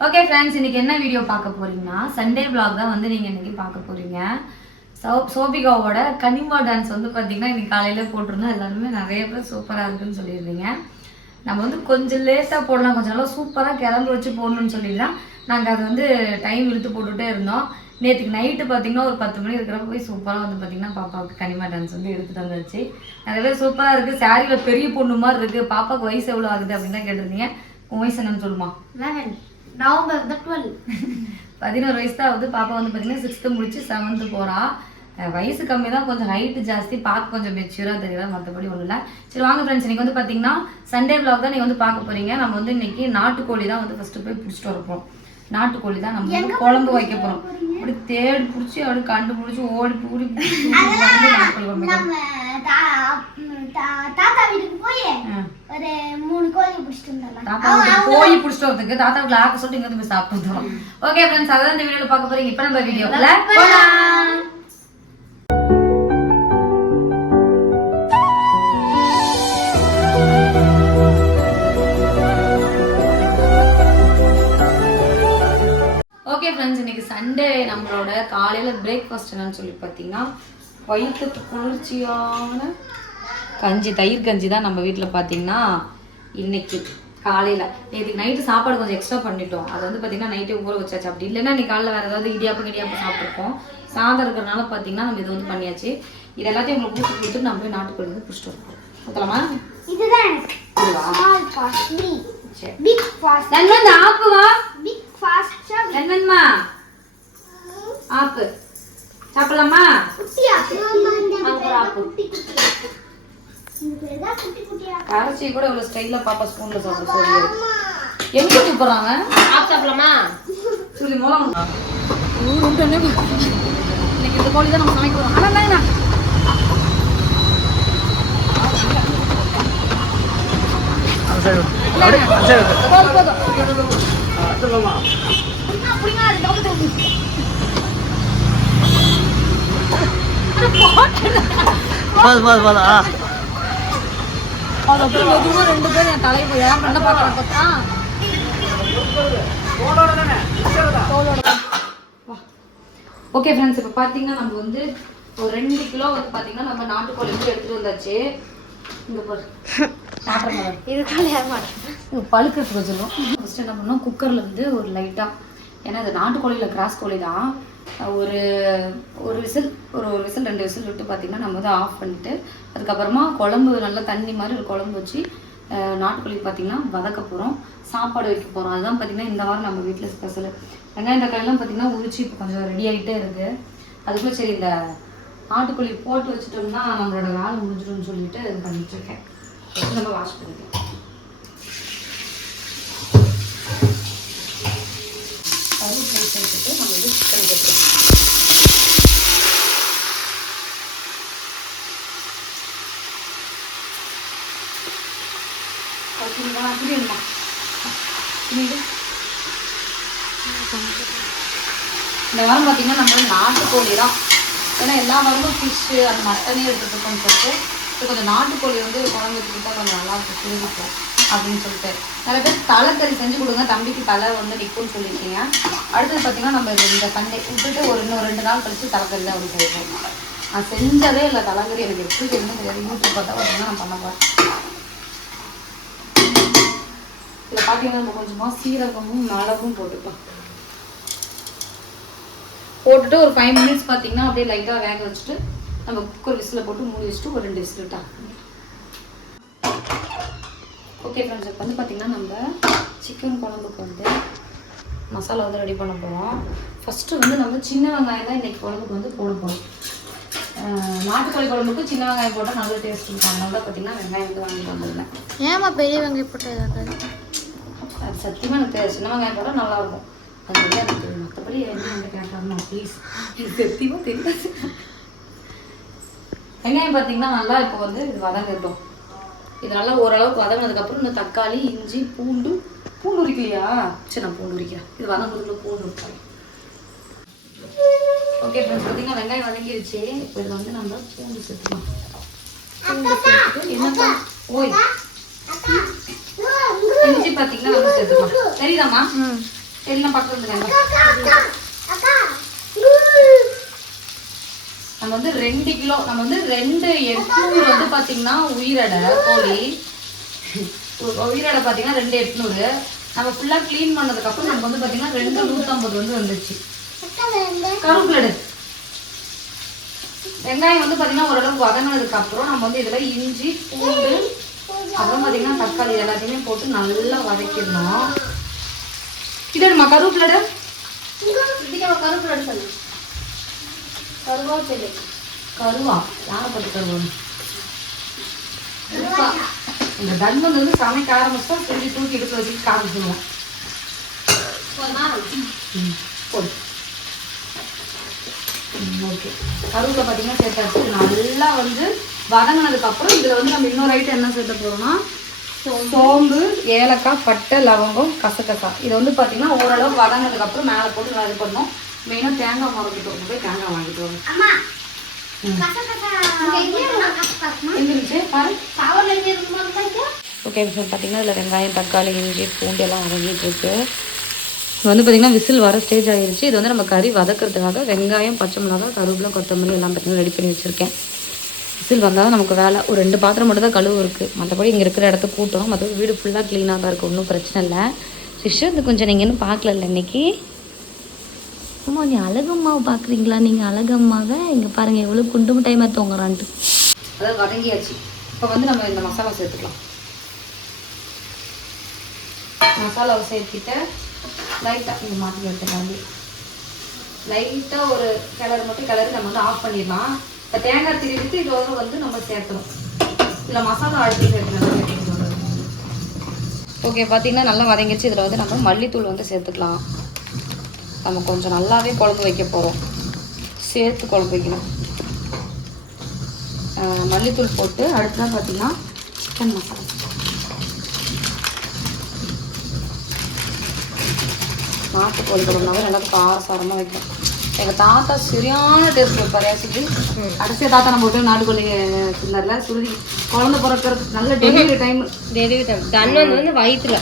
Okay friends இன்னைக்கு என்ன video பார்க்க போறீங்கன்னா சண்டே விளாக் தான் வந்து நீங்கள் இன்னைக்கு பார்க்க போறீங்க. சோ சோபிகாவோட கனிமா டான்ஸ் வந்து பார்த்தீங்கன்னா இன்னைக்கு காலையில் போட்டிருந்தோம் எல்லாருமே நிறைய பேர் சூப்பராக இருக்குன்னு சொல்லியிருந்தீங்க. நம்ம வந்து கொஞ்சம் லேட்டாக போடலாம் கொஞ்சம் நல்லா சூப்பராக கிளம்பி வச்சு போடணும்னு சொல்லிடலாம் நாங்கள் அது வந்து டைம் இழுத்து போட்டுகிட்டே இருந்தோம். நேற்றுக்கு நைட்டு பார்த்தீங்கன்னா ஒரு பத்து மணி இருக்கிறப்ப போய் சூப்பராக வந்து பார்த்தீங்கன்னா பாப்பாவுக்கு கனிமா டான்ஸ் வந்து எடுத்துகிட்டு வந்துருச்சு நிறைய பேர் சூப்பராக இருக்குது சாரியில் பெரிய பொண்ணு மாதிரி இருக்குது பாப்பாவுக்கு வயசு எவ்வளோ ஆகுது அப்படின்னு தான் கேட்டிருந்தீங்க. உன் வயசு என்னன்னு சொல்லுமா? நவம்பர் த டுவெல் பதினோரு வயசு தான் ஆகுது. பாப்பா வந்து பார்த்தீங்கன்னா சிக்ஸ்த்து முடிச்சு செவன்த்து போகிறா வயசு கம்மி தான். கொஞ்சம் ஹைட்டு ஜாஸ்தி. பார்க்க கொஞ்சம் மெச்சூராக தெரியல. மற்றபடி ஒன்றும் இல்லை. சரி வாங்க ஃப்ரெண்ட்ஸ் இன்னைக்கு வந்து பார்த்தீங்கன்னா சண்டே vlog தான் நீங்கள் வந்து பார்க்க போகிறீங்க நம்ம வந்து இன்னைக்கு நாட்டுக்கோழி தான் வந்து ஃபஸ்ட்டு போய் பிடிச்சிட்டு வர போகிறோம் நாட்டுக்கோழி தான் நம்ம வந்து குழம்பு வைக்க போகிறோம் அப்படி தேடி பிடிச்சி அப்படி கண்டுபிடிச்சி ஓடி பூடி நாட்டுக்கோழி குழம்பு தாத்தா வீட்டுக்கு போய். ஒரு மூணு கோழி பிடிச்சிட்டு வந்துடலாம். தாத்தா போய் பிடிச்சிட்டு வரதுக்கு தாத்தா வீட்டில் ஆக்க சொல்லிட்டு இங்கே வந்து போய் சாப்பிட்டு ஓகே ஃப்ரெண்ட்ஸ் அதான் இந்த வீடியோவில் பார்க்க போகிறீங்க இப்போ நம்ம போகலாம் ஓகே ஃப்ரெண்ட்ஸ் இன்னைக்கு சண்டே நம்மளோட காலையில் பிரேக்ஃபாஸ்ட் என்னன்னு சொல்லி பார்த்தீங்கன்னா வயிற்றுக்கு குளிர்ச்சியான கஞ்சி தயிர் கஞ்சி தான் நம்ம வீட்டில் பார்த்தீங்கன்னா இன்னைக்கு காலையில். நேற்று நைட்டு சாப்பாடு கொஞ்சம் எக்ஸ்ட்ரா பண்ணிட்டோம். அது வந்து பார்த்தீங்கன்னா நைட்டே ஊற வச்சாச்சு. அப்படி இல்லைன்னா இன்னைக்கு காலையில் வேறு ஏதாவது இடியாப்பம் இடியாப்பம் சாப்பிட்ருப்போம் சாதம் இருக்கிறனால பார்த்தீங்கன்னா நம்ம இது வந்து பண்ணியாச்சு. இது எல்லாத்தையும் உங்களுக்கு ஊற்றி கொடுத்துட்டு நம்ம போய் நாட்டுக்கோழி வந்து பிடிச்சிட்டு வரணும் ஊற்றலாமா இதுதான் இதுவா? சரி. பிக் ஃபாஸ்ட் நன்வந்த் ஆப்பு வா? பிக் நன்வந்த்மா ஆப்பு. சாப்பிடலாமா? கரைச்சி கூட இவ்வளோ ஸ்டைலில் பாப்பா ஸ்பூனில் சாப்பிட சொல்லி. எங்கே கூப்பிட்றாங்க சாப்பிடலாமா? சொல்லி மூலம். இன்னைக்கு இந்த கோழி தான் நம்ம சமைக்க போகிறோம் ஆனால் இல்லைண்ணா போதும் போதும். அப்படின்னா அது டபுள் டபுள் போதும் போதும் போதும் ஆ. அது அப்படியே மெதுவாக ரெண்டு பேரும் என் தலையை போய் பண்ண பார்த்தா? ஓகே ஃப்ரெண்ட்ஸ் இப்போ பார்த்தீங்கன்னா நம்ம வந்து ஒரு ரெண்டு கிலோ வந்து பார்த்தீங்கன்னா நம்ம நாட்டுக்கோழி வந்து எடுத்துகிட்டு வந்தாச்சு. பழுக்கிறதுக்கு வச்சிடும் ஃபஸ்ட்டு என்ன பண்ணோம்? குக்கரில் வந்து ஒரு லைட்டாக ஏன்னா இது நாட்டுக்கோழியில் கிராஸ் கோழி தான். ஒரு ஒரு விசில் ஒரு ஒரு விசில் ரெண்டு விசில் விட்டு பார்த்தீங்கன்னா நம்ம வந்து ஆஃப் பண்ணிவிட்டு அதுக்கப்புறமா குழம்பு நல்லா தண்ணி மாதிரி ஒரு குழம்பு வச்சு நாட்டுக்கோழி பார்த்தீங்கன்னா வதக்க போகிறோம் சாப்பாடு வைக்க போகிறோம் அதுதான் பார்த்தீங்கன்னா இந்த வாரம் நம்ம வீட்டில் ஸ்பெஷல் வெங்காயம் தக்காளிலாம் பார்த்தீங்கன்னா உரிச்சு இப்போ கொஞ்சம் ரெடி ஆகிட்டே இருக்குது அதுக்குள்ளே சரி இந்த நாட்டுக்கோழி போட்டு வச்சுட்டோம்னா நம்மளோட வேலை முடிஞ்சிடும்னு சொல்லிட்டு இது பண்ணிட்டு இருக்கேன் நம்ம வாஷ் பண்ணிக்கலாம். கருவேப்பிலை சேர்த்துட்டு நம்ம வந்து சிக்கன் போட்டுக்கலாம் புரியுமா புரியுது இந்த வாரம் பார்த்தீங்கன்னா நம்ம நாட்டுக்கோழி தான். ஏன்னா எல்லா வாரமும் ஃபிஷ்ஷு அந்த மட்டனே எடுத்துருக்கோம்னு சொல்லிட்டு கொஞ்சம் நாட்டுக்கோழி வந்து குழம்பு கொடுத்தா கொஞ்சம் நல்லா இருக்கும் அப்படின்னு சொல்லிட்டு. நிறைய பேர் தலைக்கறி செஞ்சு கொடுங்க தம்பிக்கு தலை வந்து நிற்கும்னு சொல்லியிருக்கீங்க. அடுத்தது பார்த்தீங்கன்னா நம்ம இந்த சண்டே விட்டுட்டு ஒரு இன்னும் ரெண்டு நாள் கழித்து தலைக்கறி தான் வந்து செய்வோம் நான் செஞ்சதே இல்லை தலைக்கறி எனக்கு எப்படி செய்யணும் தெரியாது. யூடியூப் பார்த்தா பார்த்தீங்கன்னா நான் பண்ண போகிறேன் இதில் பார்த்தீங்கன்னா நம்ம கொஞ்சமாக சீரகமும் மிளகும் போட்டுப்பேன் போட்டுட்டு ஒரு ஃபைவ் மினிட்ஸ் பார்த்தீங்கன்னா அப்படியே லைட்டாக வேக வச்சுட்டு நம்ம குக்கர் விசில் போட்டு மூடி வச்சுட்டு ஒரு ரெண்டு விசில் விட்டா. ஓகே ஃப்ரெண்ட்ஸ் இப்போ வந்து பார்த்தீங்கன்னா நம்ம சிக்கன் குழம்புக்கு வந்து மசாலா வந்து ரெடி பண்ண போகிறோம் ஃபஸ்ட்டு வந்து நம்ம சின்ன வெங்காயம் தான் இன்றைக்கி குழம்புக்கு வந்து போட போகிறோம் நாட்டுக்கோழி குழம்புக்கு சின்ன வெங்காயம் போட்டால் நல்ல டேஸ்ட் இருக்கும் அதனால தான் பார்த்தீங்கன்னா வெங்காயம் வந்து வாங்கிட்டு வந்திருந்தேன் ஏமா பெரிய வெங்காயம் போட்டது அது? சத்தியமாக எனக்கு சின்ன வெங்காயம் போட்டால் நல்லா இருக்கும். அது மற்றபடி என்ன வந்து கேட்டாருமா ப்ளீஸ் சத்தியமாக தெரியாது வெங்காயம் பார்த்தீங்கன்னா நல்லா இப்போ வந்து இது வதங்கட்டும். இது நல்லா ஓரளவுக்கு வதங்கினதுக்கப்புறம் இந்த தக்காளி இஞ்சி பூண்டு பூண்டு உரிக்கலையா? சரி நான் பூண்டு உரிக்கிறேன். இது வதங்குறதுக்குள்ள பூண்டு உரிக்கிறேன் ஓகே ஃப்ரெண்ட்ஸ் பார்த்தீங்கன்னா வெங்காயம் வதங்கிருச்சு. இப்போ இதில் வந்து நம்ம பூண்டு சேர்த்துக்கலாம். பூண்டு சேர்த்துட்டு என்ன ஓய். இஞ்சி பார்த்தீங்கன்னா நம்ம சேர்த்துக்கலாம். தெரியுதாம்மா? தெரியல பக்கத்துல நம்ம வந்து ரெண்டு கிலோ நம்ம வந்து ரெண்டு எட்நூறு வந்து பார்த்தீங்கன்னா உயிரடை கோழி. உயிரடை பார்த்தீங்கன்னா ரெண்டு எட்நூறு. நம்ம ஃபுல்லாக க்ளீன் பண்ணதுக்கப்புறம் நமக்கு வந்து பார்த்தீங்கன்னா ரெண்டு நூற்றம்பது வந்து வந்துச்சு எடு. வெங்காயம் வந்து பார்த்தீங்கன்னா ஓரளவுக்கு வதங்கினதுக்கு அப்புறம் நம்ம வந்து இதில் இஞ்சி பூண்டு அப்புறம் பார்த்தீங்கன்னா தக்காளி எல்லாத்தையுமே போட்டு நல்லா வதக்கிடணும். எடு. இதுக்கு கருவேப்பிலை எடு சொல்லு. கருவாப்பிலை கருவா? யாரை பற்றி கருவா? உப்பா. இந்த தன்வன் வந்து சமைக்க ஆரம்பிச்சா சொல்லி தூக்கி எடுத்து வச்சுட்டு காரம் சொல்லுவான் ம், போடு ஓகே. கருவேப்பிலை பார்த்தீங்கன்னா சேர்த்தாச்சு. நல்லா வந்து வதங்கினதுக்கு அப்புறம் இதில் வந்து நம்ம இன்னொரு ஐட்டம் என்ன சேர்த்த போறோம்னா சோம்பு ஏலக்காய் பட்டை லவங்கம் கசகசா. இது வந்து பார்த்தீங்கன்னா ஓரளவு வதங்கினதுக்கு அப்புறம் மேலே போட்டு நான் இது பண்ணோம் மெயினாக தேங்காய் மரத்துக்கு கொண்டு போய் தேங்காய் வாங்கிட்டு பாத்து. ஓகே சார் பார்த்தீங்கன்னா இதில் வெங்காயம் தக்காளி இஞ்சி பூண்டு எல்லாம் வதங்கிட்டு இருக்கு. இது வந்து பார்த்தீங்கன்னா விசில் வர ஸ்டேஜ் ஆயிருச்சு. இது வந்து நம்ம கறி வதக்கிறதுக்காக வெங்காயம் பச்சை மிளகாய் கருவேப்பிலை கொத்தமல்லி எல்லாம் பார்த்தீங்கன்னா ரெடி பண்ணி வச்சுருக்கேன். விசில் வந்தால் தான் நமக்கு வேலை. ஒரு ரெண்டு பாத்திரம் மட்டும் தான் கழுவு இருக்குது மற்றபடி இங்கே இருக்கிற இடத்த கூட்டம் மற்றபடி வீடு ஃபுல்லாக க்ளீனாக தான் இருக்குது ஒன்றும் பிரச்சனை இல்லை. இது கொஞ்சம் நீங்கள் இன்னும் பார்க்கலல்ல இன்னைக்கு? அம்மா நீ அழகம்மாவை பார்க்குறீங்களா? நீங்கள் அழகம்மாவை இங்கே பாருங்கள் எவ்வளோ குண்டு மிட்டாய் மாதிரி தூங்குறான்ட்டு. அதாவது வதங்கியாச்சு இப்போ வந்து நம்ம இந்த மசாலா சேர்த்துக்கலாம். மசாலாவை சேர்த்துட்டு லைட்டாக இங்கே மாற்றி எடுத்துக்கலாம். லைட்டாக ஒரு கிளறு மட்டும் கிளறி நம்ம வந்து ஆஃப் பண்ணிடலாம். இப்போ தேங்காய் திருவிட்டு இதோடு வந்து நம்ம சேர்த்துறோம் இல்லை மசாலா அழுத்தி சேர்த்துக்கலாம் ஓகே பார்த்தீங்கன்னா நல்லா வதங்கிடுச்சு இதில் வந்து நம்ம மல்லித்தூள் வந்து சேர்த்துக்கலாம். நம்ம கொஞ்சம் நல்லாவே குழம்பு வைக்க போகிறோம் சேர்த்து குழம்பு வைக்கணும். மல்லித்தூள் போட்டு அடுத்ததான் பார்த்தீங்கன்னா சிக்கன் மசாலா. நாட்டுக்கோழி குழம்புனாவே நல்லா காரசாரமாக வைக்கணும். எங்கள் தாத்தா சரியான டேஸ்ட் வைப்பார் ஆசிட்டு கடைசியாக தாத்தா நம்ம விட்டு நாட்டுக்கோழி சின்னரில் சுருதி குழந்தை பிறக்கிறது நல்ல டெலிவரி டைம் டெலிவரி டைம் தன்வந்த் வந்து வயிற்றுல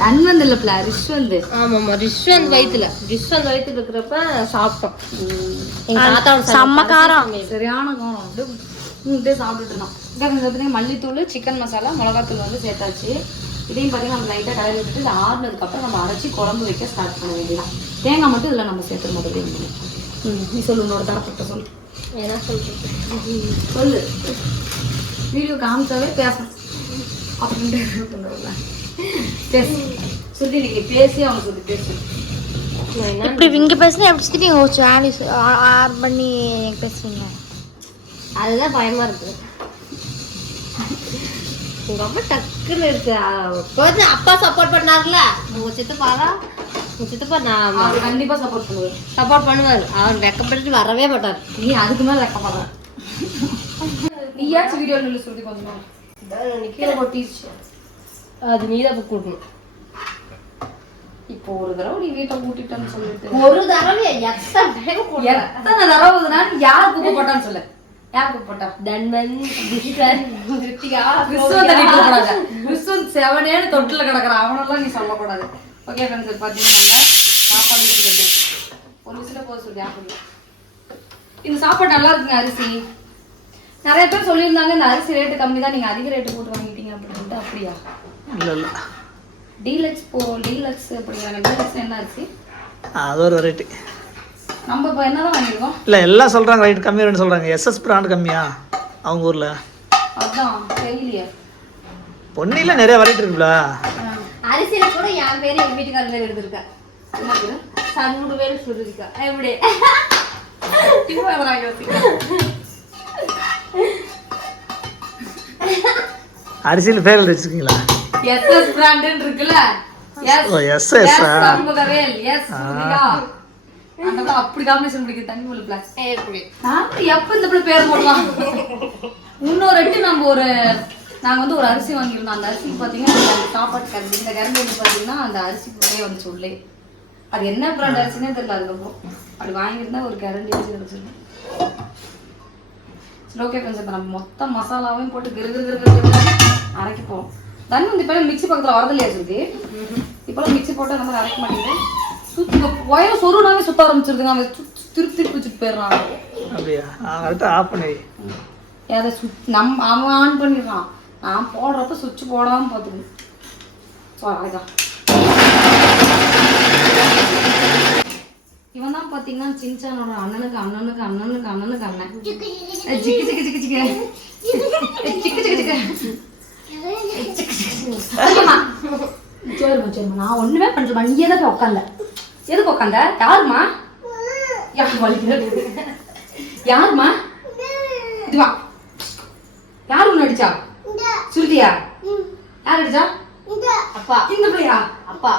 தன் வந்து இல்லைப்ல ரிஷ் வந்து. ஆமாம்மா ரிஷ்வந்த் வயிற்றுல ரிஷ்வந்த் வயிற்றுல இருக்கிறப்ப சாப்பிட்டோம். எங்க தாத்தாவோட செம்ம காரம். சரியான காரம். அப்படியே சாப்பிட்டுட்டு இருந்தோம். மல்லித்தூள் சிக்கன் மசாலா மிளகாத்தூள் வந்து சேர்த்தாச்சு. இதையும் பார்த்தீங்கன்னா நம்ம லைட்டாக கலரி விட்டுட்டு இது ஆறுனதுக்கப்புறம் நம்ம அரைச்சி குழம்பு வைக்க ஸ்டார்ட் பண்ண வேண்டியதான் தேங்காய் மட்டும் இதில் நம்ம சேர்த்துற மாதிரி ம் நீ சொல்லு உன்னோட தரப்பட்ட சொல்லு என்ன சொல்றது சொல்லு. வீடியோ காமிச்சாவே பேசணும். அப்படின்ட்டு பேசு. சொல்லி நீங்கள் பேசி அவங்க சொல்லி பேசு. இப்படி இங்க பேசினா எப்படி ஆலிஸ் ஆர் பண்ணி பேசுவீங்க. அதுதான் பயமா இருக்கு. உங்க அம்மா டக்குன்னு இருக்கு. வந்து அப்பா சப்போர்ட் பண்ணார்ல? உங்க சித்தப்பாரா உங்க சித்தப்பா நான் அவர் கண்டிப்பாக சப்போர்ட் பண்ணுவார். சப்போர்ட் பண்ணுவார். அவர் வெக்கப்பட்டு வரவே மாட்டார். நீ அதுக்கு மேல வெக்கப்படுற நீயாச்சும் வீடியோ நில்லு சொல்லி கொஞ்சம். கீழே கொட்டிடுச்சு அது நீ தான் கூட்டணும். இப்போ ஒரு தடவை நீ வீட்டை கூட்டிட்டேன்னு சொல்லிட்டு. ஒரு தடவை எத்தனை தடவை நான் யார் கூப்ப போட்டான்னு சொல்லு. யார் கூப்ப போட்டா தன்வன் கிருஷ்ணன் கிருத்திகா தண்ணி கிறிஸ்துவன் செவனேன்னு தொட்டில் கிடக்குற. அவனெல்லாம் நீ சொல்லக்கூடாது. ஓகே ஃப்ரெண்ட்ஸ் பார்த்தீங்கன்னா இருக்குது. ஒரு விசில போக சொல்லி இந்த சாப்பாடு நல்லா இருக்குங்க அரிசி. நிறைய பேர் சொல்லியிருந்தாங்க இந்த அரிசி ரேட்டு கம்மி தான். நீங்கள் அதிக ரேட்டு போட்டு வாங்கிட்டீங்க அப்படின்ட்டு. அப்படியா? இல்லை இல்லை. டீலக்ஸ் போ டீலக்ஸ் அப்படிங்கிற டீலக்ஸ் என்ன அரிசி? அது ஒரு வெரைட்டி நம்ம இப்போ வாங்கியிருக்கோம்? இல்லை எல்லாம் சொல்கிறாங்க ரைட் கம்மியாக வேணும்னு சொல்கிறாங்க எஸ்எஸ் பிராண்ட் கம்மியா அவங்க ஊரில். அதான் பொன்னியில் நிறைய வெரைட்டி இருக்குல்ல. அரிசியில கூட என் பேரு எங்க வீட்டுக்காரர் பேர் எடுத்திருக்கேன் என்ன? சண்முக பேர் சொல்லிருக்கா எப்படி? அரிசியில் பேர் வச்சிருக்கீங்களா? SS பிராண்டுன்னு இருக்குல்ல. எஸ் எஸ்எஸ் சண்முகவேல் எஸ் அப்படி காம்பினேஷன் பிடிக்குது தண்ணி உள்ள பிளாஸ் நான் எப்ப இந்த பிள்ளை பேர் போடலாம் இன்னொரு வாட்டி நம்ம ஒரு நாங்க வந்து ஒரு அரிசி வாங்கியிருந்தோம். அந்த அரிசிக்கு பாத்தீங்கன்னா அந்த சாப்பாட்டு கரண்டி இந்த கரண்டி வந்து பாத்தீங்கன்னா அந்த அரிசி உள்ளே வந்து உள்ளே அது என்ன பிராண்ட் அரிசினே தெரியல அதுக்கப்புறம். அப்படி வாங்கியிருந்தா ஒரு கரண்டி அரிசி கிடைச்சிருக்கும் சரி ஓகே ஃப்ரெண்ட்ஸ் இப்போ நம்ம மொத்த மசாலாவையும் போட்டு கிரு கிரு கிரு அரைக்க தண்ணி வந்து இப்போ மிக்ஸி பக்கத்தில் வரதில்லையா சுருதி இப்போலாம் மிக்ஸி போட்டு அந்த மாதிரி அரைக்க மாட்டேங்குது. சுத்தி ஒயர் சொருனாவே சுத்த ஆரம்பிச்சிருதுங்க. அவன் திருப்பி திருப்பி வச்சுட்டு போயிடுறான். அப்படியா? அடுத்து ஆஃப் பண்ணி. அதை சுத் நம் அவன் ஆன் பண்ணிடுறான். நான் போடுறப்ப சுவிட்ச் போடாமல் பார்த்துக்கணும். ஸோ இவன் தான் பார்த்தீங்கன்னா சின்சானோட அண்ணனுக்கு அண்ணனுக்கு அண்ணனுக்கு அண்ணனுக்கு அண்ணன். ஜிக்கு ஜிக்கு ஜிக்கு ஜிக்கு அஹ் ஜிக்கு ஜிக்கு ஜிக்கு. சரிம்மா சரிம்மா நான் ஒண்ணுமே பண்ணுறேன் நீ எதை போய் உட்காந்த எதுக்கு உட்காந்த யாரும்மா? யார் வலிக்கிறது யாரும்மா? இதுவா யாரு யார் அடிச்சா? சுருதியா யார் அடிச்சா? அப்பா. இந்த பிள்ளையா? அப்பா.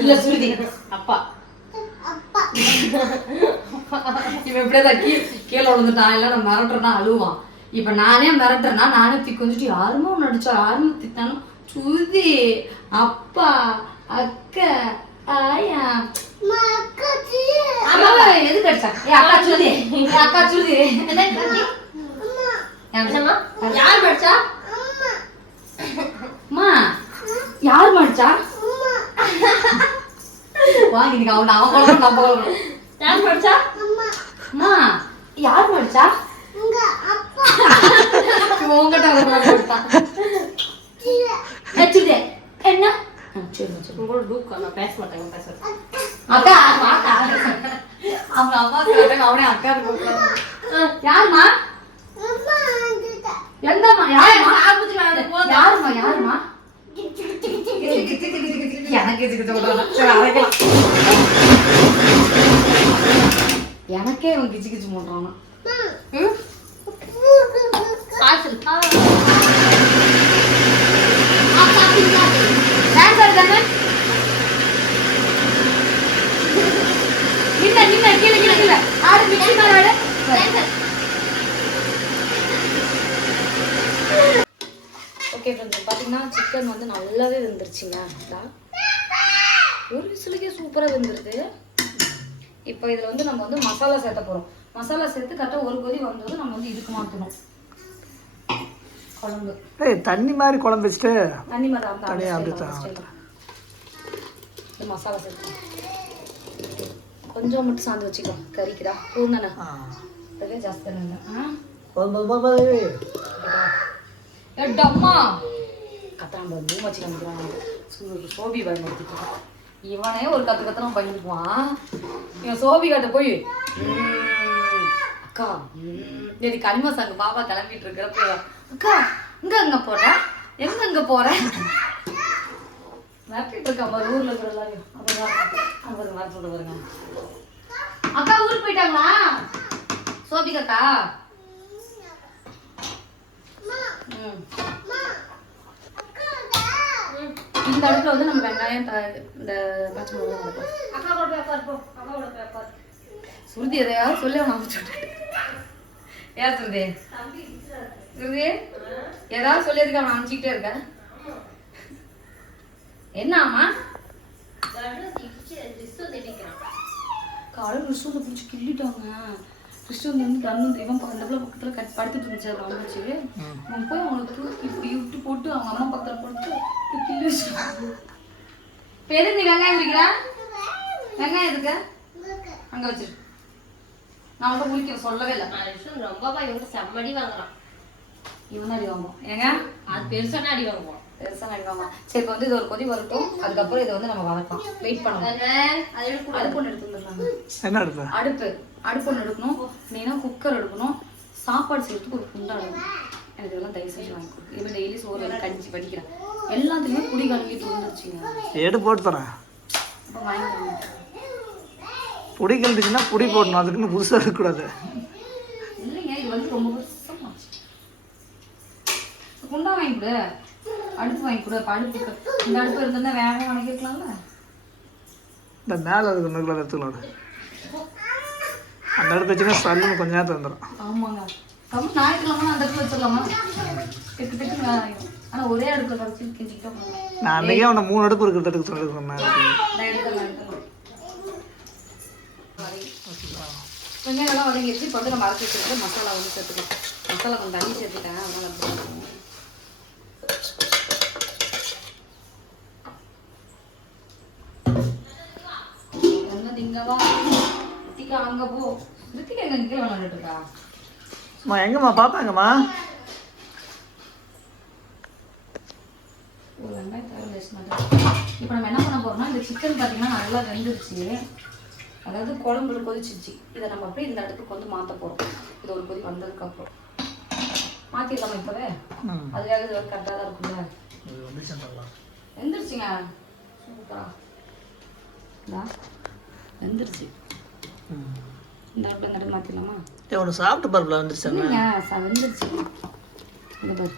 இல்ல சுருதி. அப்பா. இவன் இப்படியேதான் கீழே கீழே விழுந்துட்டான். இல்லை நான் மிரட்டுறேன்னா அழுவான். இப்ப நானே மிரட்டுறேன்னா நானே திக்கு வந்துட்டு யாருமே ஒன்று அடிச்சா? யாருமே திட்டாலும் சுருதி அப்பா அக்கா ஆயா அடிச்சா ஏ அக்கா சுருதி அக்கா சுருதி யார் படிச்சா அம்மா. யார் மடிச்சா? வாங்க இன்னைக்கு அவன் அவன் குழந்தை நம்ம யார் படிச்சா அம்மா. யார் கொடுத்தான் வச்சுதே என்ன ஆ, சரிம்மா சரி உங்களோட டூக்கா நான் பேச மாட்டேன் பேசுறேன் அக்கா வாக்கா அவங்க அம்மா கேட்டாங்க அவனே அக்கா யாருமா எந்தம்மா யாருமா யாருமா யாருமா எனக்கு இவன் கிச்சு கிச்சு போடுறானா டான்ஸ் ஆடுதானே நின்ன நின்ன கீழே கீழே கீழே. ஆடு மிக்ஸி மேல ஆடு. ஓகே ஃப்ரெண்ட்ஸ் பார்த்தீங்கன்னா சிக்கன் வந்து நல்லாவே வெந்துருச்சுங்க. இதா. ஒரு விசிலுக்கே சூப்பராக வெந்துருது. இப்போ இதில் வந்து நம்ம வந்து மசாலா சேர்த்த போகிறோம் மசாலா சேர்த்து கரெக்டாக ஒரு கொதி வந்ததும் நம்ம வந்து இதுக்கு மாற்றணும் குழம்பு. ஏய் தண்ணி மாதிரி குழம்பு வச்சுட்டு தண்ணி மாதிரி அந்த தனியா அந்த அப்படி தான் மசாலா சேர்த்து கொஞ்சம் மட்டும் சாந்து வச்சுக்கோ. கறிக்குதா. அதுவே ஜாஸ்தி. டம்மா. கத்துறான் பாரு. மூ வச்சு காமிக்கிறான் சோபி பயன்படுத்திட்டு இருக்கான். இவனே ஒரு கத்து கத்துறான் பண்ணிக்குவான் இவன் சோபி கிட்ட போய் "ம்ம், அக்கா ம்ம்." நேத்து கனிமா சாங்க பாபா கிளம்பிட்டு இருக்கிறப்ப அக்கா இங்க அங்க போற? எங்க அங்க போற? மிரட்டிட்டு இருக்கான் பாரு ஊர்ல இருக்கிற எல்லாரையும் அவர் வர சொல்ல வருங்க அக்கா ஊருக்கு போயிட்டாங்களா? சோபிகா அக்கா ம். இந்த அடுப்புல வந்து நம்ம வெங்காயம் இந்த பச்சை மிளகாய் சுருதி எதையாவது சொல்லி அவன் அமைச்சுட்டேன் ஏன் சுருதி? ஏதாவது சொல்லியதுக்கு அவன் அமைச்சிக்கிட்டே இருக்க என்ன ஆமா காலையில் ரிஸ்டோவில் பிடிச்சி கிள்ளிட்டாங்க. ரிஸ்டோவில் வந்து கண்ணு இவன் அந்த பிள்ளை பக்கத்தில் கட் படுத்துட்டு இருந்துச்சு அது வந்துச்சு அவன் போய் அவனுக்கு தூக்கி இப்படி விட்டு போட்டு அவங்க அம்மா பக்கத்தில் போட்டு கிள்ளி எதுக்கு நீ வெங்காயம் இருக்கிற வெங்காயம் எதுக்கு? அங்கே வச்சிரு. நான் மட்டும் குளிக்க சொல்லவே இல்லை. ரொம்ப இவங்க செம்மடி வாங்குறான். இவன் அடி வாங்குவோம் ஏங்க? அது பெருசான அடி வாங்குவோம் பெருசாக அடி வாங்குவான். சரி இப்போ வந்து இது ஒரு கொதி வரட்டும். அதுக்கப்புறம் இதை வந்து நம்ம வளர்க்கலாம் வெயிட் பண்ணலாம் அடுப்பு ஒன்று எடுத்து வந்துடலாங்க. என்ன அடுப்பு? அடுப்பு. அடுப்பு ஒன்று எடுக்கணும். மெயினாக குக்கர் எடுக்கணும். சாப்பாடு செய்யறதுக்கு ஒரு குண்டா எடுக்கணும். எனக்கு இதெல்லாம் தயவு செஞ்சு வாங்கி கொடு. இனிமேல் டெய்லி சோறு கஞ்சி படிக்கிறேன் எல்லாத்துக்குமே குடி கலங்கிட்டு வந்துருச்சுங்க எடு போட்டு தரேன். அப்போ வாங்கி புடி கழட்டுச்சுன்னா புடி போடணும். அதுக்குன்னு புதுசாக இருக்கக்கூடாது இல்லைங்க இது வந்து ரொம்ப வருஷமாச்சு குண்டா வாங்கி கொடு. அடுப்பு வாங்கி கொடு. அப்போ அடுப்பு இந்த அடுப்பு இருந்திருந்தா வேக வணக்கிருக்கலாம்ல இந்த மேலே இருக்கு நெருக்கில் எடுத்துக்கலாம் அந்த அடுப்பு வச்சுன்னா சல்லுன்னு கொஞ்ச நேரத்தில் வந்துடும் ஆமாங்க. ரொம்ப ஞாயிற்றுக்கிழமை அந்த இடத்துல வச்சிடலாமா? டெக்கு டெக்கு ஆனால் ஒரே அடுப்பில் கரைச்சி கிண்டிக்கிட்டா நான் அன்றைக்கே அவனை மூணு அடுப்பு இருக்கிறத எடுக்க சொல்லி சொன்னேன் நான் எடுத்துடலாம் எடுத்துடலாம் வெங்காயம் எல்லாம் வதங்கிடுச்சு இப்போ வந்து நம்ம அரைச்சி வச்சுருக்க மசாலா வந்து சேர்த்துக்கலாம். மசாலா கொஞ்சம் தண்ணி சேர்த்துட்டேன் அதனால அப்படி இங்க வா. போ. ரித்திகா எங்க கீழே விளையாண்டுட்டு இருக்கா எங்கம்மா? பாப்பாங்கம்மா? ஒரு இப்போ நம்ம என்ன பண்ண போகிறோம்னா இந்த சிக்கன் பார்த்தீங்கன்னா நல்லா வெந்துருச்சு. அதாவது குழம்புல கொதிச்சிச்சு இதை நம்ம அப்படியே இந்த அடுப்புக்கு வந்து மாற்ற போகிறோம் இது ஒரு கொதி வந்ததுக்கப்புறம் மாற்றிடலாமா இப்போவே? அதுக்காக இது கரெக்டாக தான் இருக்கும்ல. எந்திரிச்சிங்க. சூப்பரா. வெந்துருச்சு. இந்த அடுப்பு அடுப்பு மாற்றிடலாமா ஒன்று சாப்பிட்டு பாருல வந்துருச்சாங்க இல்லைங்க ச- வெந்துருச்சு. இந்த பாரு.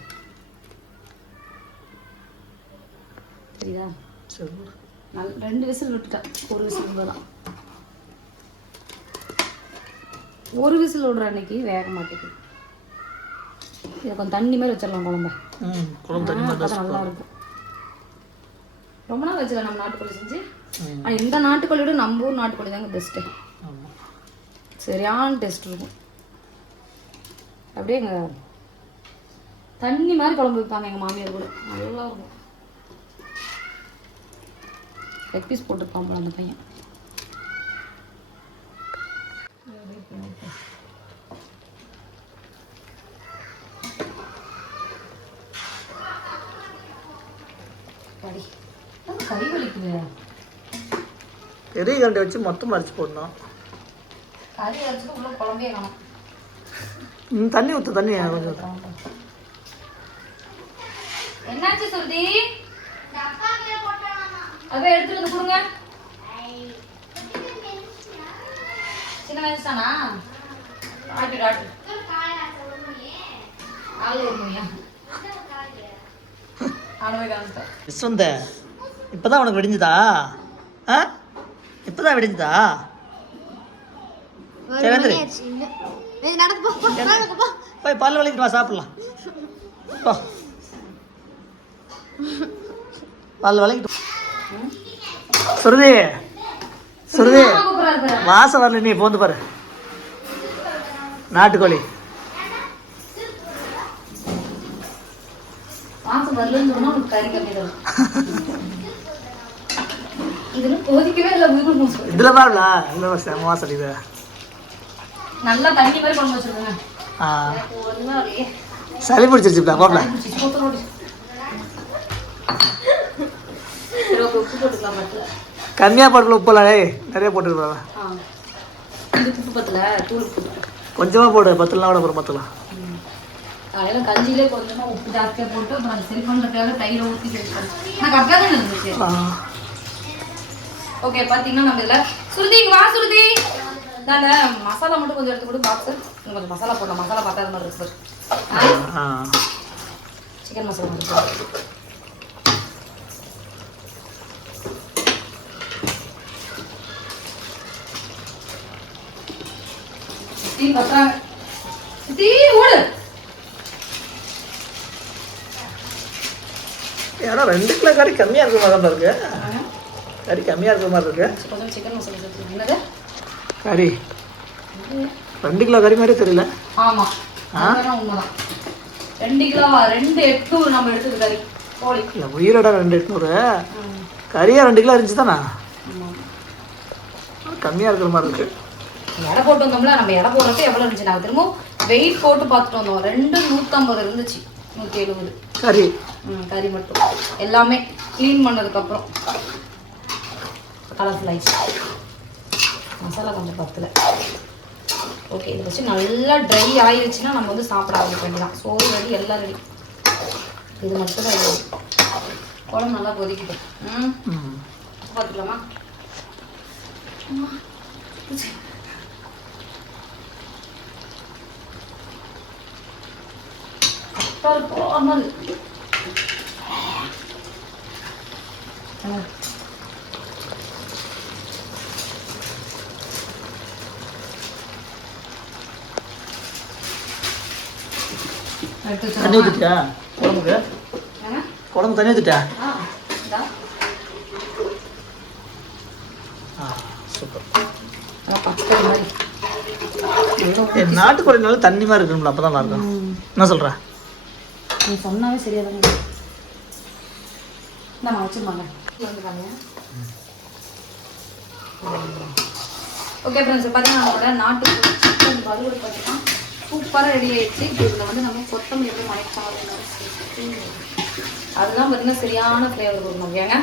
சரிதா சரி. நல் ரெண்டு விசில் விட்டுட்டேன் ஒரு விசில் தான் ஒரு விசில் விடுற அன்னைக்கு வேக மாட்டேங்குது. இதை கொஞ்சம் தண்ணி மாதிரி வச்சிடலாம் குழம்ப. ம் குழம்பு நல்லா இருக்கும். ரொம்ப நாள் வச்சுக்கலாம் நம்ம நாட்டுக்கோழி செஞ்சு. ஆனால் இந்த நாட்டுக்கோழி விட நம்ம ஊர் நாட்டுக்கோழி தாங்க பெஸ்ட்டு சரியான டேஸ்ட் இருக்கும். அப்படியே எங்க தண்ணி மாதிரி குழம்பு வைப்பாங்க எங்கள் மாமியார் கூட. நல்லா இருக்கும். லெக் பீஸ் போட்டுருப்பான் போல அந்த பையன் கறி என்ன கறி வலிக்குது கரண்டி வச்சு மொத்தமாக அரைச்சி போடணும். தண்ணி ஊற்று தண்ணி. கொஞ்சம் என்னாச்சு சுருதி? அதை எடுத்துட்டு வந்து கொடுங்க. சின்ன வயசு தானா ஆட்டு ஆட்டு. ஆளு ஒரு மணியா? ஆனவே காமிட்டேன் யஸ்வந்த இப்போ தான் உனக்கு விடிஞ்சுதா? ஆ? இப்போ தான் விடிஞ்சுதா சரி. போய் பல்லு வலிக்கிட்டு வா சாப்பிடலாம். பல்லு வலிக்கிட்டு சுருதி சுருதி. வாசம் வரல நீ போந்து பாரு. நாட்டுக்கோழி. மாசம் வரலன்னு சொன்னா கறி கம்மி தான் இதுல கொதிக்கவே இல்லை உயிர் மூச்சு இதில் நல்லா தண்ணி மாதிரி ஆ. சளி பிடிச்சிருச்சுப்பா போப்பல கம்மியாக போட்டுல உப்பெல்லாம் ஏய் நிறைய உப்பு கொஞ்சமாக போடு பத்துலாம் கூட போகிற பத்துலாம் காலையில் கஞ்சிலே கொஞ்சமாக உப்பு ஜாஸ்தியாக போட்டு அப்புறம் பண்ணுறதுக்காக தயிரை ஊற்றி நான் கரெக்டாக தான் இருந்துச்சு? ஓகே பார்த்தீங்கன்னா நம்ம இதில் சுருதி வா சுருதி. நான் மசாலா மட்டும் கொஞ்சம் எடுத்து கூட பாக்ஸு கொஞ்சம் மசாலா போடலாம் மசாலா பார்த்தா மாதிரி இருக்கு சார் சிக்கன் மசாலா இருக்கு சுத்தி பத்துறாங்க சுத்தி ஓடு. ஏன்னா ரெண்டு கிலோ கறி கம்மியாக இருக்கிற மாதிரி தான் இருக்கு கறி கம்மியாக இருக்கிற மாதிரி இருக்கு கறி ரெண்டு கிலோ கறி மாதிரி தெரியல ஆமா. அதுதான் உண்மைதான். ரெண்டு கிலோவா ரெண்டு எட்டு நம்ம எடுத்தது கறி. கோழி. இல்லை உயிரோட ரெண்டு எட்நூறு. கறியாக ரெண்டு கிலோ இருந்துச்சு தானே? கம்மியாக இருக்கிற மாதிரி இருக்கு. எடை போட்டு வந்தோம்ல நம்ம எடை போடுறப்ப எவ்வளோ இருந்துச்சு? நாங்கள் திரும்ப வெயிட் போட்டு பார்த்துட்டு வந்தோம். ரெண்டு நூற்றம்பது இருந்துச்சு. நூற்றி எழுபது. கறி. ம் கறி மட்டும். எல்லாமே க்ளீன் பண்ணதுக்கப்புறம் கலர்ஃபுல் மசாலா கொஞ்சம் பத்தல. ஓகே இதை வச்சு நல்லா ட்ரை ஆயிடுச்சுன்னா நம்ம வந்து சாப்பிட ஆரம்பிக்க வேண்டியதான் சோறு ரெடி எல்லாம் ரெடி இது மட்டும் தான் குழம்பு நல்லா கொதிக்குது. ம்? பார்த்துக்கலாமா? நார்மல் தண்ணி ஊற்றிட்டியா குழம்புக்கு? குழம்பு தண்ணி ஊற்றிட்டியா சூப்பர். பச்சை மாதிரி. என் நாட்டுக்கோழி நல்லா தண்ணி மாதிரி இருக்கணும்ல அப்போ தான் நல்லாயிருக்கும் என்ன சொல்கிற நீ சொன்னாவே சரியா தானே நம்ம வச்சுருவாங்க ஓகே ஃப்ரெண்ட்ஸ் பார்த்தீங்கன்னா நம்மளோட நாட்டு சிக்கன் வறுவல் பார்த்தீங்கன்னா சூப்பராக ரெடி ஆயிடுச்சு. இப்போ இதில் வந்து நம்ம கொத்தமல்லி மறைச்சாலும் அதுதான் பார்த்தீங்கன்னா சரியான ஃப்ளேவர் கொடுக்கணும் ஏங்க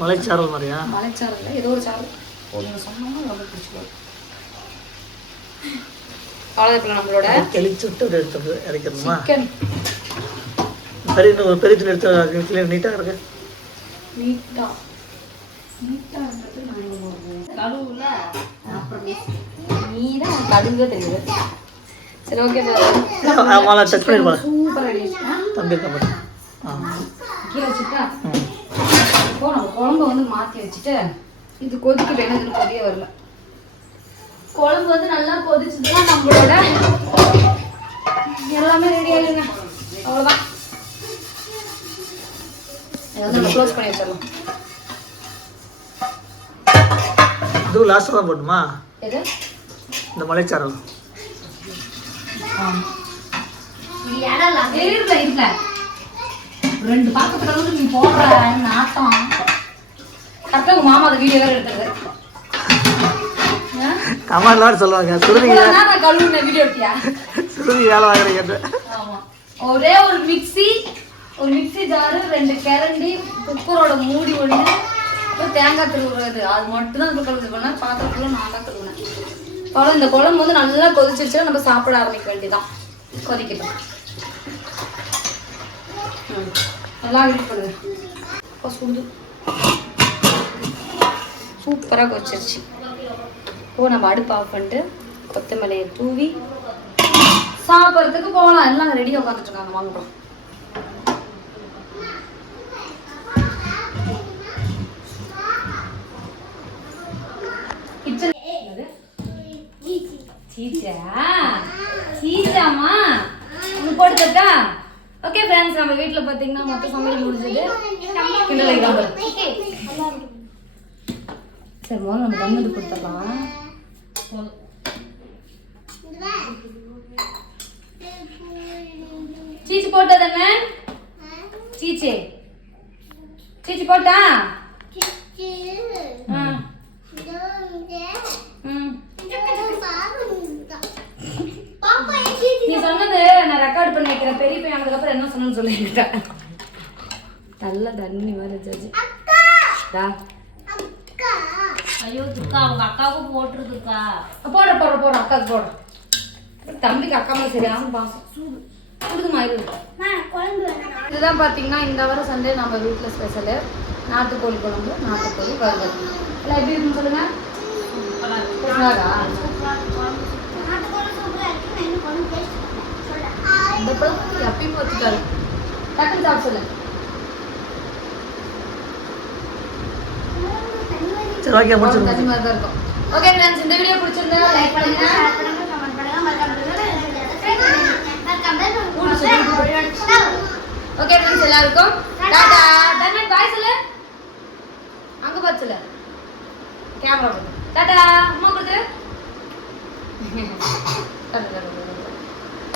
மலைச்சாரல் மாதிரியா? மலைச்சாறு இல்லை ஏதோ ஒரு சாறு. ஒன்று சொன்னோம்னா ரொம்ப பிடிச்சிடும் அவ்வளோதான் நம்மளோட தெளிச்சு விட்டு ஒரு எடுத்து இறக்கணுமா சிக்கன் பெரிய ஒரு பெரிய துணி எடுத்து நீட்டாக இருக்கு. நீட்டா நீட்டா இருந்தது நான் கழுவுல அப்புறம் நீ தான் கடுவே தெரியுது. சரி ஓகே ஆமாம் டச் தம்பி இருக்க கீழே வச்சுட்டா? இப்போ நம்ம குழம்பு வந்து மாற்றி வச்சுட்டு இது கொதிக்கிட்டு என்ன கொதிய வரல. குழம்பு வந்து நல்லா கொதிச்சுதுன்னா நம்மளோட எல்லாமே ரெடி ஆயிடுங்க. அவ்வளோதான் க்ளோஸ் பண்ணி வச்சிடலாம். இதுவும் லாஸ்ட்டாக தான் போட்டுமா இந்த மலைச்சாரல் இருக்க இருக்க ரெண்டு பாக்கத்துல வந்து நீ போடுற நாட்டம் கரெக்டாக உங்க மாமா அந்த வீடியோ வேற எடுத்தது கமெண்ட்லாம் சொல்லுவாங்க சுருதி நான் கழுவுன வீடியோ எடுத்தியா? சுருதி வேலை வாங்குறீங்க ஆமா. ஒரே ஒரு மிக்ஸி ஒரு மிக்ஸி ஜாரு ரெண்டு கரண்டி குக்கரோட மூடி ஒன்று தேங்காய் திருவுறது. அது மட்டும் தான் கழுவுது. பண்ண பாத்திரத்துல நான் தான் கழுவுனேன். அவ்வளோ இந்த குழம்பு வந்து நல்லா கொதிச்சிருச்சு நம்ம சாப்பிட ஆரம்பிக்க வேண்டியதான் கொதிக்கட்டும். ம். நல்லா இது பண்ணுங்க சுடு. சூப்பராக கொதிச்சிருச்சு. இப்போ நம்ம அடுப்பு ஆஃப் பண்ணிட்டு கொத்தமல்லியை தூவி சாப்பிட்றதுக்கு போகலாம் எல்லாம் ரெடியாக உட்காந்துட்டு இருக்காங்க. வாங்குறோம் சீச்சா சீச்சாமா ஒன்று போட்டு தட்டா? ஓகே ஃப்ரெண்ட்ஸ் நம்ம வீட்டில் பார்த்தீங்கன்னா மொத்த சமையல் முடிஞ்சது. கிண்டலை சரி முதல்ல நம்ம தண்ணி கொடுத்துடலாம். சீச்சு போட்டா தானே சீச்சே. சீச்சு போட்டா. ம். நீ சொன்னது நான் ரெக்கார்ட் பண்ணி வைக்கிறேன். பெரிய பையன் ஆனதுக்கப்புறம் என்ன சொன்னேன்னு சொல்லிக்கிட்டேன் நல்ல தண்ணி வேறு ஜட்ஜி டா. ஐயோ துக்கா அவங்க அக்காவுக்கும் போட்டுருதுக்கா போட போட போட அக்காவுக்கு போட. தம்பிக்கு அக்கா மேலே சரியான பாசம். இது இதுதான் பார்த்தீங்கன்னா இந்த வாரம் சண்டே நம்ம வீட்டில் ஸ்பெஷலு நாட்டுக்கோழி குழம்பு நாட்டுக்கோழி வறுவல். இல்லை எப்படி இருக்குன்னு சொல்லுங்க? சூப்பராகா? இந்த பழம் எப்பயும் வச்சுட்டாரு டக்குன்னு சாப்பிட சொல்லு சரி ஓகே முடிச்சு தண்ணி மாதிரி தான் இருக்கும் ஓகே ஃப்ரெண்ட்ஸ் இந்த வீடியோ பிடிச்சிருந்தா லைக் பண்ணுங்க ஓகே ஃப்ரெண்ட்ஸ் எல்லாருக்கும். டாடா டைமண்ட் பாய் சொல்லு. அங்க சொல்லு. கேமரா டாடா அம்மா கொடுத்து டாடா, டாடா, டாடா.